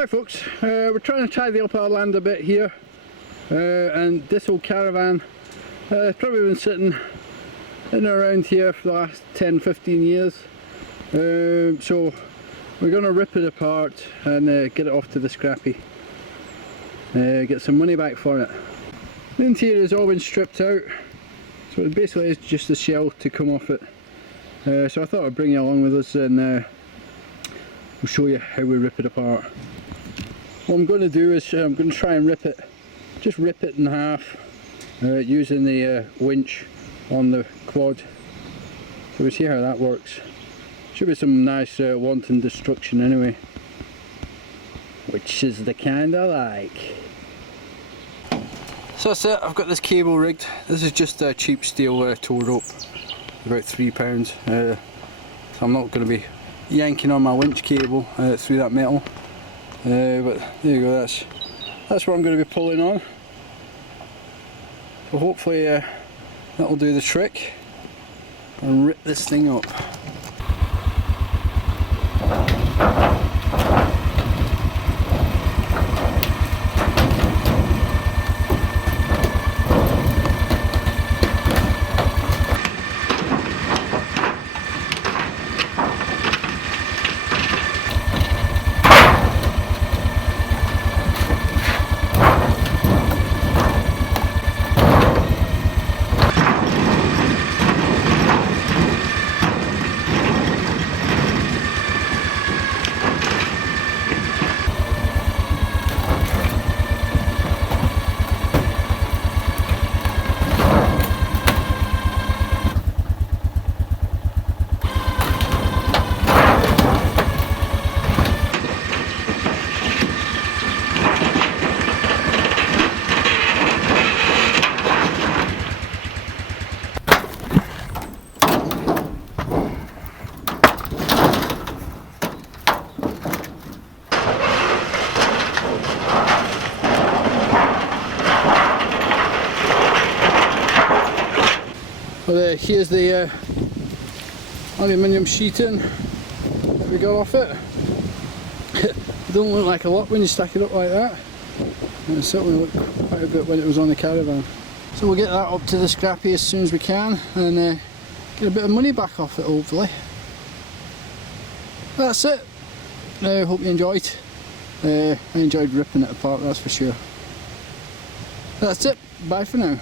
Hi folks, we're trying to tidy up our land a bit here, and this old caravan has probably been sitting in and around here for the last 10-15 years, so we're going to rip it apart and get it off to the scrappy, get some money back for it. The interior has all been stripped out, so it basically is just the shell to come off it, so I thought I'd bring you along with us and we'll show you how we rip it apart. What I'm going to do is I'm going to try and rip it in half using the winch on the quad. So we'll see how that works. Should be some nice wanton destruction anyway, which is the kind I like. So that's it, I've got this cable rigged. This is just a cheap steel tow rope, about £3. So I'm not going to be yanking on my winch cable through that metal, but there you go, that's what I'm going to be pulling on. So hopefully that'll do the trick and rip this thing up. Well, here's the aluminium sheeting that we got off it. It don't look like a lot when you stack it up like that. And it certainly looked quite a bit when it was on the caravan. So we'll get that up to the scrappy as soon as we can and get a bit of money back off it, hopefully. That's it. I hope you enjoyed. I enjoyed ripping it apart, that's for sure. That's it. Bye for now.